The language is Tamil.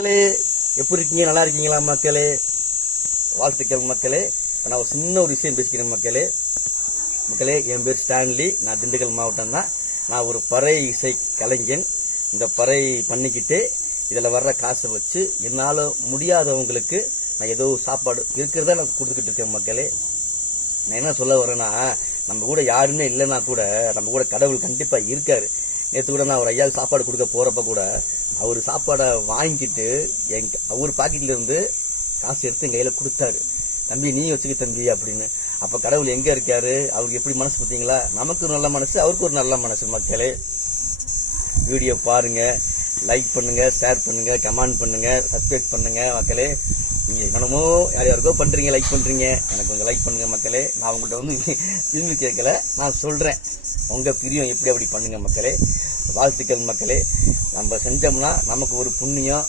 மக்களே, எப்படி இருக்கீங்க? நல்லா இருக்கீங்களா மக்களே? வாழ்த்துக்கள் மக்களே. நான் ஒரு சின்ன ஒரு விஷயம் பேசிக்கிறேன் மக்களே. என் பேர் ஸ்டான்லி. நான் திண்டுக்கல் மாவட்டம் தான். நான் ஒரு பறை இசை கலைஞன். இந்த பறை பண்ணிக்கிட்டு இதில் வர்ற காசை வச்சு என்னால் முடியாதவங்களுக்கு நான் ஏதோ சாப்பாடு இருக்கிறத நான் கொடுத்துக்கிட்டு இருக்கேன் மக்களே. நான் என்ன சொல்ல வரேன்னா, நம்ம கூட யாருமே இல்லைன்னா கூட நம்ம கூட கடவுள் கண்டிப்பாக இருக்காரு. நேற்று கூட நான் ஒரு ஐயாவுக்கு சாப்பாடு கொடுக்க போறப்ப கூட அவர் சாப்பாடை வாங்கிக்கிட்டு அவர் பாக்கெட்ல இருந்து காசு எடுத்து என் கையில கொடுத்தாரு. தம்பி நீ வச்சுக்க தம்பி அப்படின்னு. அப்ப கடவுள் எங்க இருக்காரு? அவருக்கு எப்படி மனசு பார்த்தீங்களா? நமக்கு ஒரு நல்ல மனசு, அவருக்கு ஒரு நல்ல மனசு மக்களே. வீடியோ பாருங்க, லைக் பண்ணுங்க, ஷேர் பண்ணுங்க, கமெண்ட் பண்ணுங்க, சப்ஸ்கிரைப் பண்ணுங்க மக்களே. நீங்க என்னமோ யாருக்கோ பண்றீங்க, லைக் பண்றீங்க, எனக்கு கொஞ்சம் லைக் பண்ணுங்க மக்களே. நான் உங்கள்கிட்ட வந்து திரும்பி கேட்கல, நான் சொல்றேன். உங்க பிரியம் எப்படி அப்படி பண்ணுங்க மக்களே. வாழ்த்துக்கள் மக்களே. நம்ம செஞ்சோம்னா நமக்கு ஒரு புண்ணியம்.